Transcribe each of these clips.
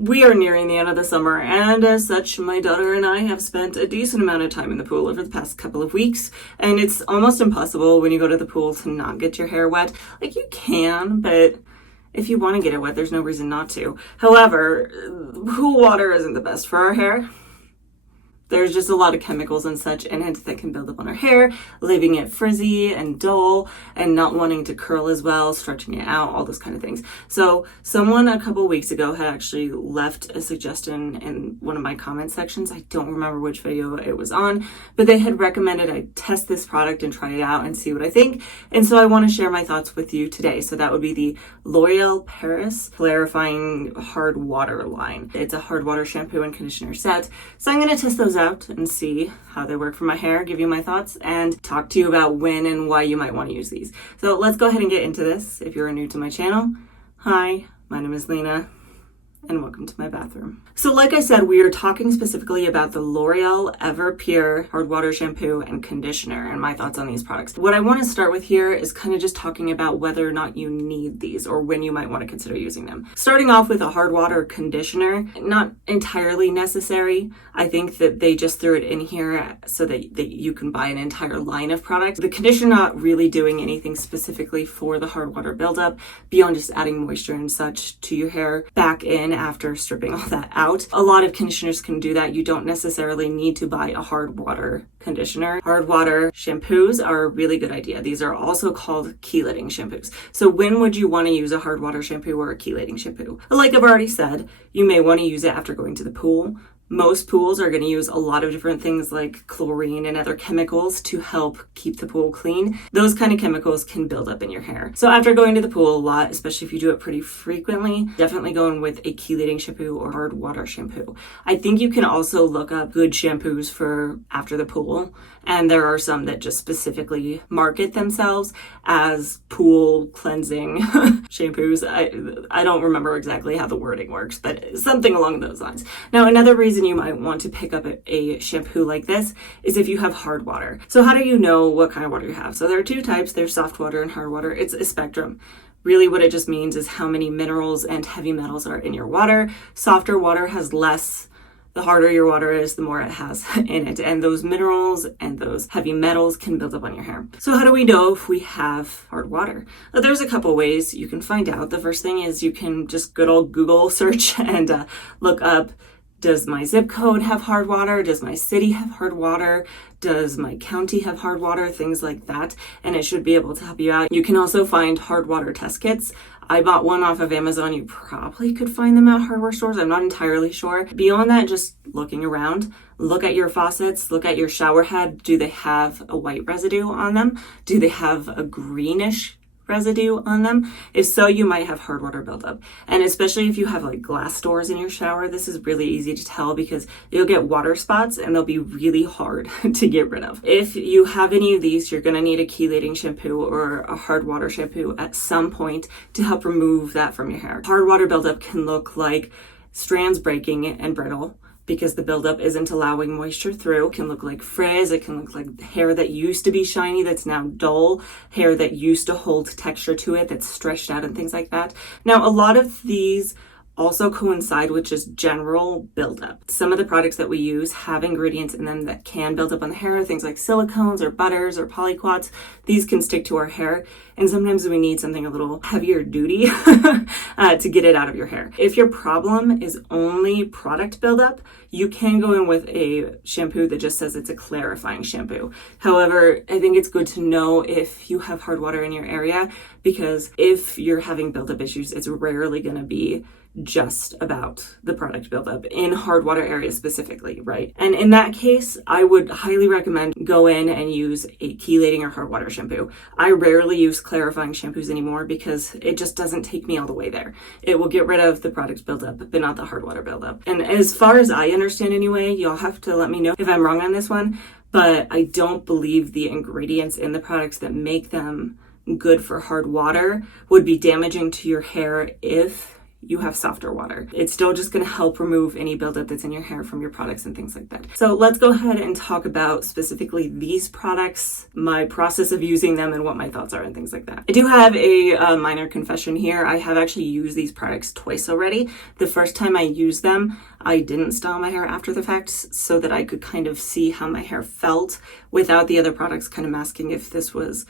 We are nearing the end of the summer, and as such, my daughter and I have spent a decent amount of time in the pool over the past couple of weeks, and it's almost impossible when you go to the pool to not get your hair wet. Like, you can, but if you want to get it wet, there's no reason not to. However, pool water isn't the best for our hair. There's just a lot of chemicals and such in it that can build up on our hair, leaving it frizzy and dull and not wanting to curl as well, stretching it out, all those kind of things. So someone a couple weeks ago had actually left a suggestion in one of my comment sections. I don't remember which video it was on, but they had recommended I test this product and try it out and see what I think. And so I want to share my thoughts with you today. So that would be the L'Oreal Paris Clarifying Hard Water line. It's a hard water shampoo and conditioner set. So I'm going to test those out and see how they work for my hair, give you my thoughts, and talk to you about when and why you might want to use these. So let's go ahead and get into this. If you're new to my channel, hi, my name is Lena, and welcome to my bathroom. So like I said, we are talking specifically about the L'Oreal Everpure Hard Water Shampoo and Conditioner and my thoughts on these products. What I want to start with here is kind of just talking about whether or not you need these or when you might want to consider using them. Starting off with a hard water conditioner, not entirely necessary. I think that they just threw it in here so that you can buy an entire line of products. The conditioner not really doing anything specifically for the hard water buildup beyond just adding moisture and such to your hair back in after stripping all that out. A lot of conditioners can do that. You don't necessarily need to buy a hard water conditioner. Hard water shampoos are a really good idea. These are also called chelating shampoos. So when would you want to use a hard water shampoo or a chelating shampoo? Like I've already said, you may want to use it after going to the pool. Most pools are going to use a lot of different things like chlorine and other chemicals to help keep the pool clean. Those kind of chemicals can build up in your hair. So after going to the pool a lot, especially if you do it pretty frequently, definitely going with a chelating shampoo or hard water shampoo. I think you can also look up good shampoos for after the pool, and there are some that just specifically market themselves as pool cleansing shampoos. I don't remember exactly how the wording works, but something along those lines. Now, another reason you might want to pick up a shampoo like this is if you have hard water. So how do you know what kind of water you have? So there are two types. There's soft water and hard water. It's a spectrum. Really what it just means is how many minerals and heavy metals are in your water. Softer water has less. The harder your water is, the more it has in it. And those minerals and those heavy metals can build up on your hair. So how do we know if we have hard water? Well, there's a couple ways you can find out. The first thing is you can just good old Google search and look up, does my zip code have hard water? Does my city have hard water? Does my county have hard water? Things like that. And it should be able to help you out. You can also find hard water test kits. I bought one off of Amazon. You probably could find them at hardware stores. I'm not entirely sure. Beyond that, just looking around, look at your faucets, look at your shower head. Do they have a white residue on them? Do they have a greenish residue on them? If so, you might have hard water buildup. And especially if you have like glass doors in your shower, this is really easy to tell because you'll get water spots and they'll be really hard to get rid of. If you have any of these, you're going to need a chelating shampoo or a hard water shampoo at some point to help remove that from your hair. Hard water buildup can look like strands breaking and brittle, because the buildup isn't allowing moisture through. It can look like frizz. It can look like hair that used to be shiny that's now dull, hair that used to hold texture to it that's stretched out and things like that. Now, a lot of these also coincide with just general buildup. Some of the products that we use have ingredients in them that can build up on the hair, things like silicones or butters or polyquats. These can stick to our hair, and sometimes we need something a little heavier duty to get it out of your hair. If your problem is only product buildup, you can go in with a shampoo that just says it's a clarifying shampoo. However, I think it's good to know if you have hard water in your area, because if you're having buildup issues, it's rarely going to be just about the product buildup in hard water areas specifically, right? And in that case, I would highly recommend go in and use a chelating or hard water shampoo. I rarely use clarifying shampoos anymore because it just doesn't take me all the way there. It will get rid of the product buildup, but not the hard water buildup. And as far as I understand anyway, you'll have to let me know if I'm wrong on this one, but I don't believe the ingredients in the products that make them good for hard water would be damaging to your hair if you have softer water. It's still just going to help remove any buildup that's in your hair from your products and things like that. So let's go ahead and talk about specifically these products, my process of using them, and what my thoughts are and things like that. I do have a minor confession here. I have actually used these products twice already. The first time I used them, I didn't style my hair after the fact so that I could kind of see how my hair felt without the other products kind of masking if this was,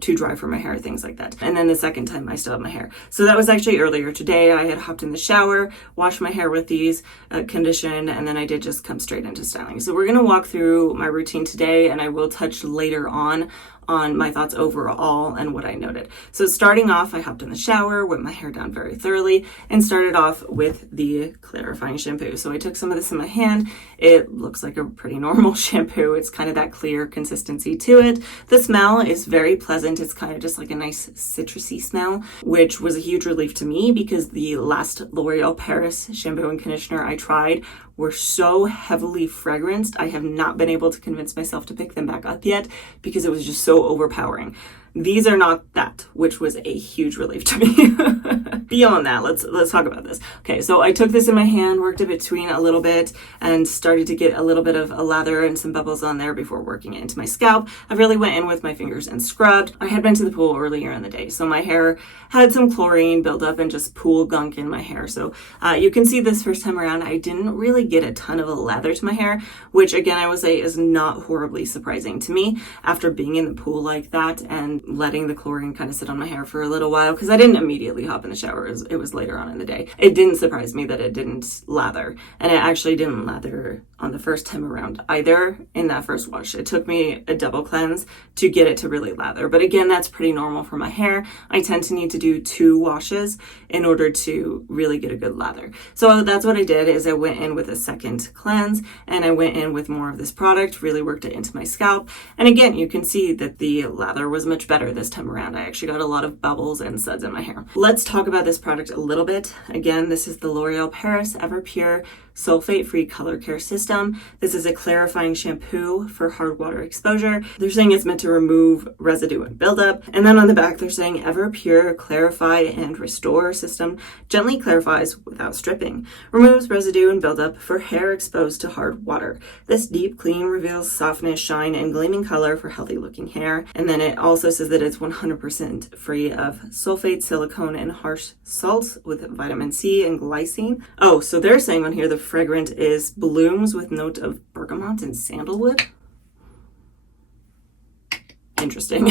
too dry for my hair, things like that. And then the second time I styled my hair. So that was actually earlier today. I had hopped in the shower, washed my hair with these, conditioned, and then I did just come straight into styling. So we're going to walk through my routine today, and I will touch later on my thoughts overall and what I noted. So starting off, I hopped in the shower, wet my hair down very thoroughly, and started off with the clarifying shampoo. So I took some of this in my hand. It looks like a pretty normal shampoo. It's kind of that clear consistency to it. The smell is very pleasant. It's kind of just like a nice citrusy smell, which was a huge relief to me because the last L'Oreal Paris shampoo and conditioner I tried were so heavily fragranced. I have not been able to convince myself to pick them back up yet because it was just so overpowering. These are not that, which was a huge relief to me. Beyond that, let's talk about this. Okay, so I took this in my hand, worked it between a little bit, and started to get a little bit of a lather and some bubbles on there before working it into my scalp. I really went in with my fingers and scrubbed. I had been to the pool earlier in the day, so my hair had some chlorine buildup and just pool gunk in my hair. So you can see this first time around, I didn't really get a ton of a lather to my hair, which again, I would say is not horribly surprising to me after being in the pool like that and letting the chlorine kind of sit on my hair for a little while, because I didn't immediately hop in the shower. It was later on in the day. It didn't surprise me that it didn't lather, and it actually didn't lather on the first time around either in that first wash. It took me a double cleanse to get it to really lather, but again, that's pretty normal for my hair. I tend to need to do 2 washes in order to really get a good lather. So that's what I did, is I went in with a second cleanse, and I went in with more of this product, really worked it into my scalp, and again, you can see that the lather was much better this time around. I actually got a lot of bubbles and suds in my hair. Let's talk about this product a little bit. Again, this is the L'Oreal Paris Everpure sulfate-free color care system. This is a clarifying shampoo for hard water exposure. They're saying it's meant to remove residue and buildup. And then on the back, they're saying Everpure Clarify and Restore system gently clarifies without stripping, removes residue and buildup for hair exposed to hard water. This deep clean reveals softness, shine, and gleaming color for healthy looking hair. And then it also says that it's 100% free of sulfate, silicone, and harsh salts with vitamin C and glycine. Oh, so they're saying on here the fragrant is blooms with note of bergamot and sandalwood. Interesting.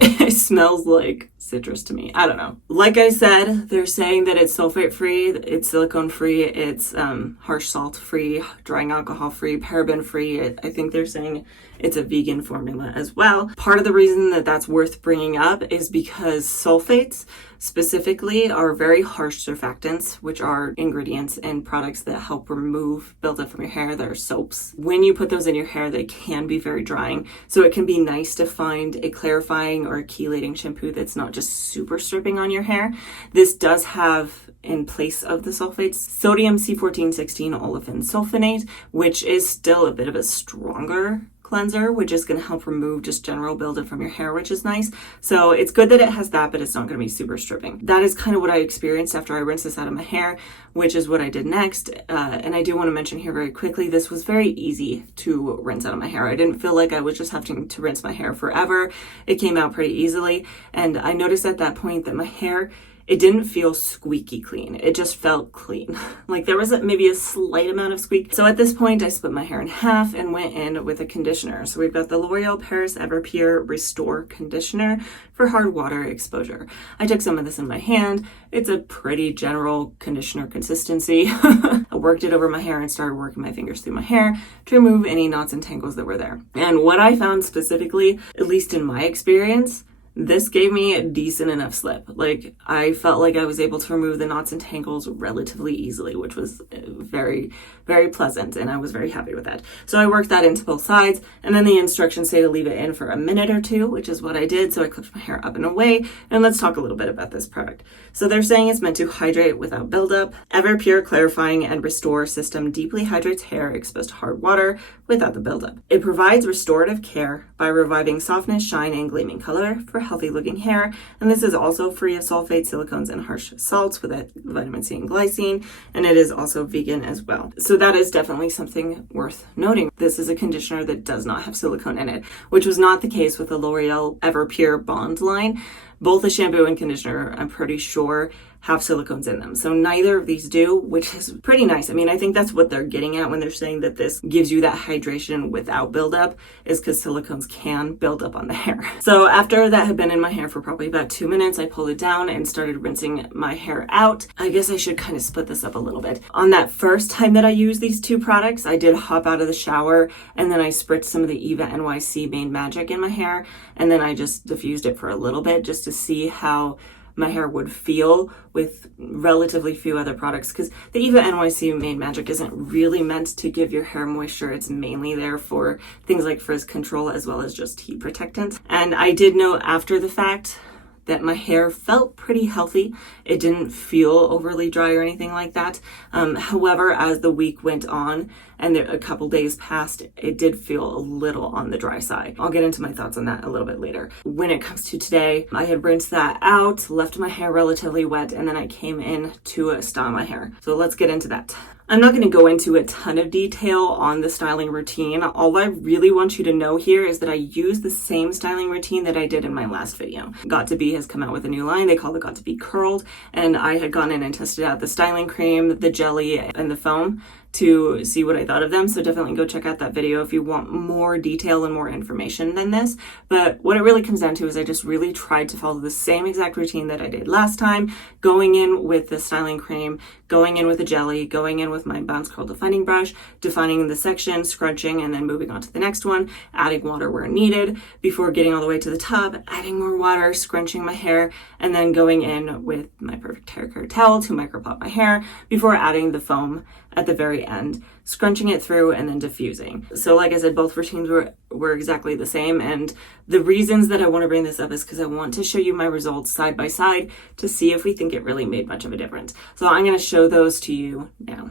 It smells like citrus to me. I don't know. Like I said, they're saying that it's sulfate free, it's silicone free, it's harsh salt free, drying alcohol free, paraben free. I think they're saying it's a vegan formula as well. Part of the reason that that's worth bringing up is because sulfates specifically are very harsh surfactants, which are ingredients in products that help remove buildup from your hair. They're soaps. When you put those in your hair, they can be very drying. So it can be nice to find a clarifying or a chelating shampoo that's not just super stripping on your hair. This does have, in place of the sulfates, sodium C1416 olefin sulfonate, which is still a bit of a stronger cleanser, which is going to help remove just general buildup from your hair, which is nice. So it's good that it has that, but it's not going to be super stripping. That is kind of what I experienced after I rinsed this out of my hair, which is what I did next. And I do want to mention here very quickly, this was very easy to rinse out of my hair. I didn't feel like I was just having to rinse my hair forever. It came out pretty easily. And I noticed at that point that my hair, it didn't feel squeaky clean. It just felt clean. Like there was maybe a slight amount of squeak. So at this point, I split my hair in half and went in with a conditioner. So we've got the L'Oreal Paris Everpure Restore Conditioner for hard water exposure. I took some of this in my hand. It's a pretty general conditioner consistency. I worked it over my hair and started working my fingers through my hair to remove any knots and tangles that were there. And what I found specifically, at least in my experience, this gave me a decent enough slip. Like I felt like I was able to remove the knots and tangles relatively easily, which was very, very pleasant, and I was very happy with that. So I worked that into both sides, and then the instructions say to leave it in for a minute or 2, which is what I did. So I clipped my hair up and away, and let's talk a little bit about this product. So they're saying it's meant to hydrate without buildup. Everpure Clarifying and Restore system deeply hydrates hair exposed to hard water without the buildup. It provides restorative care by reviving softness, shine, and gleaming color for healthy looking hair. And this is also free of sulfates, silicones, and harsh salts with vitamin C and glycine. And it is also vegan as well. So that is definitely something worth noting. This is a conditioner that does not have silicone in it, which was not the case with the L'Oreal Everpure Bond line. Both the shampoo and conditioner, I'm pretty sure, have silicones in them. So neither of these do, which is pretty nice. I mean, I think that's what they're getting at when they're saying that this gives you that hydration without buildup, is because silicones can build up on the hair. So after that had been in my hair for probably about 2 minutes, I pulled it down and started rinsing my hair out. I guess I should kind of split this up a little bit. On that first time that I used these two products, I did hop out of the shower and then I spritzed some of the Eva NYC Made Magic in my hair, and then I just diffused it for a little bit just to see how my hair would feel with relatively few other products, because the Eva NYC Made Magic isn't really meant to give your hair moisture. It's mainly there for things like frizz control as well as just heat protectant. And I did know after the fact that my hair felt pretty healthy. It didn't feel overly dry or anything like that. However, as the week went on and a couple days passed, it did feel a little on the dry side. I'll get into my thoughts on that a little bit later. When it comes to today, I had rinsed that out, left my hair relatively wet, and then I came in to style my hair. So let's get into that. I'm not going to go into a ton of detail on the styling routine. All I really want you to know here is that I use the same styling routine that I did in my last video. Got2b has come out with a new line. They call it Got2b Curled. And I had gone in and tested out the styling cream, the jelly, and the foam to see what I thought of them. So definitely go check out that video if you want more detail and more information than this. But what it really comes down to is I just really tried to follow the same exact routine that I did last time, going in with the styling cream, going in with the jelly, going in with my bounce curl defining brush, defining the section, scrunching, and then moving on to the next one, adding water where needed before getting all the way to the top, adding more water, scrunching my hair, and then going in with my perfect hair care towel to micropop my hair before adding the foam at the very end, scrunching it through, and then diffusing. So like I said, both routines were exactly the same. And the reasons that I want to bring this up is because I want to show you my results side by side to see if we think it really made much of a difference. So I'm going to show those to you now.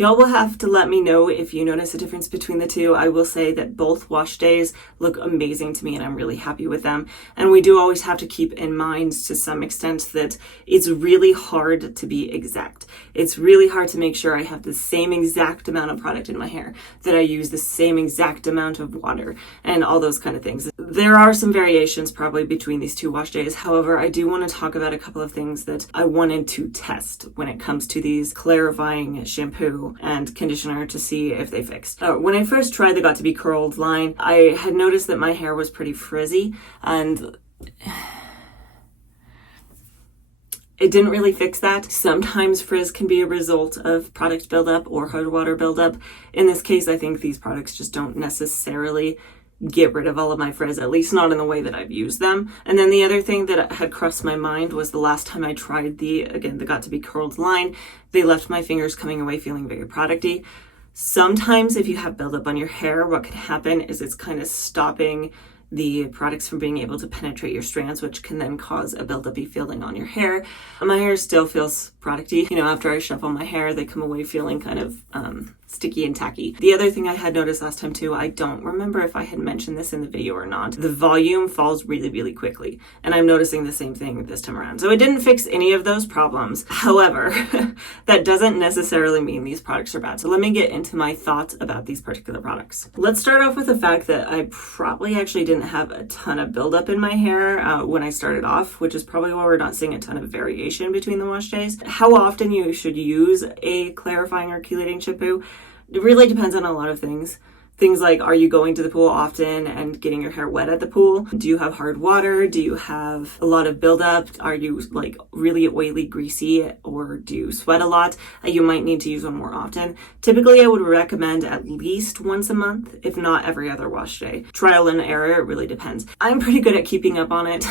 Y'all will have to let me know if you notice a difference between the two. I will say that both wash days look amazing to me and I'm really happy with them. And we do always have to keep in mind to some extent that it's really hard to be exact. It's really hard to make sure I have the same exact amount of product in my hair, that I use the same exact amount of water and all those kind of things. There are some variations probably between these two wash days. However, I do want to talk about a couple of things that I wanted to test when it comes to these clarifying shampoo and conditioner to see if they fixed. When I first tried the Got2b Curled line, I had noticed that my hair was pretty frizzy and it didn't really fix that. Sometimes frizz can be a result of product buildup or hard water buildup. In this case, I think these products just don't necessarily get rid of all of my frizz, at least not in the way that I've used them. And then the other thing that had crossed my mind was the last time I tried the Got2b Curled line, they left my fingers coming away feeling very producty. Sometimes if you have buildup on your hair, what can happen is it's kind of stopping the products from being able to penetrate your strands, which can then cause a build-up-y feeling on your hair. My hair still feels producty. You know, after I shuffle my hair, they come away feeling kind of sticky and tacky. The other thing I had noticed last time too, I don't remember if I had mentioned this in the video or not, the volume falls really, really quickly. And I'm noticing the same thing this time around. So it didn't fix any of those problems. However, that doesn't necessarily mean these products are bad. So let me get into my thoughts about these particular products. Let's start off with the fact that I probably actually didn't have a ton of buildup in my hair when I started off, which is probably why we're not seeing a ton of variation between the wash days. How often you should use a clarifying or chelating shampoo, it really depends on a lot of things. Things like, are you going to the pool often and getting your hair wet at the pool? Do you have hard water? Do you have a lot of buildup? Are you like really oily, greasy, or do you sweat a lot? You might need to use one more often. Typically, I would recommend at least once a month, if not every other wash day. Trial and error, it really depends. I'm pretty good at keeping up on it.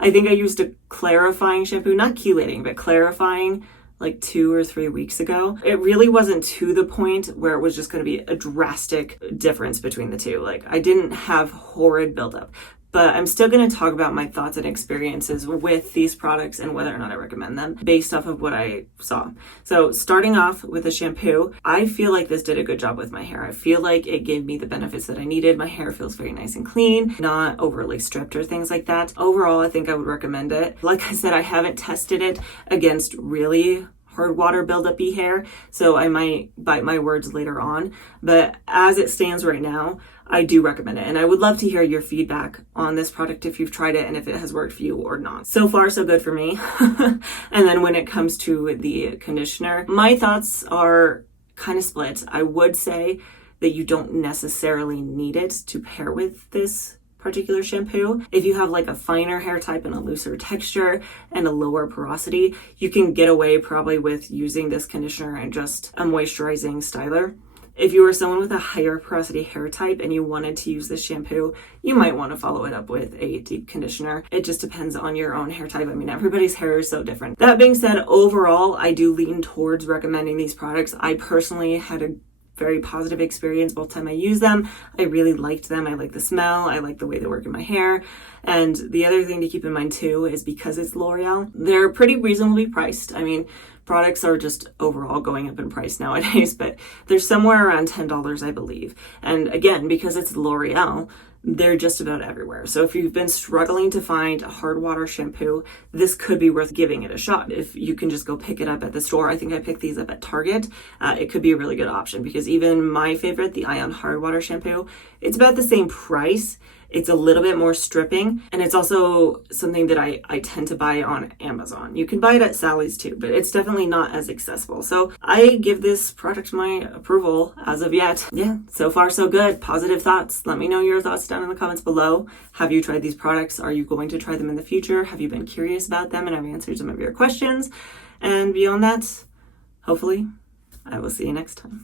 I think I used a clarifying shampoo, not chelating, but clarifying like 2 or 3 weeks ago. It really wasn't to the point where it was just going to be a drastic difference between the two. Like, I didn't have horrid buildup. But I'm still going to talk about my thoughts and experiences with these products and whether or not I recommend them based off of what I saw. So starting off with the shampoo, I feel like this did a good job with my hair. I feel like it gave me the benefits that I needed. My hair feels very nice and clean, not overly stripped or things like that. Overall, I think I would recommend it. Like I said, I haven't tested it against really hard water buildup-y hair, so I might bite my words later on. But as it stands right now, I do recommend it. And I would love to hear your feedback on this product if you've tried it and if it has worked for you or not. So far, so good for me. And then when it comes to the conditioner, my thoughts are kind of split. I would say that you don't necessarily need it to pair with this particular shampoo. If you have like a finer hair type and a looser texture and a lower porosity, you can get away probably with using this conditioner and just a moisturizing styler. If you are someone with a higher porosity hair type and you wanted to use this shampoo, you might want to follow it up with a deep conditioner. It just depends on your own hair type. I mean, everybody's hair is so different. That being said, overall, I do lean towards recommending these products. I personally had a very positive experience both time I used them. I really liked them. I like the smell. I like the way they work in my hair. And the other thing to keep in mind too is because it's L'Oreal, they're pretty reasonably priced. I mean, products are just overall going up in price nowadays, but they're somewhere around $10, I believe. And again, because it's L'Oreal, they're just about everywhere. So if you've been struggling to find a hard water shampoo, this could be worth giving it a shot. If you can just go pick it up at the store, I think I picked these up at Target. It could be a really good option because even my favorite, the Ion Hard Water Shampoo, it's about the same price. It's a little bit more stripping, and it's also something that I tend to buy on Amazon. You can buy it at Sally's too, but it's definitely not as accessible. So I give this product my approval as of yet. Yeah, so far so good. Positive thoughts. Let me know your thoughts down in the comments below. Have you tried these products? Are you going to try them in the future? Have you been curious about them and I've answered some of your questions? And beyond that, hopefully, I will see you next time.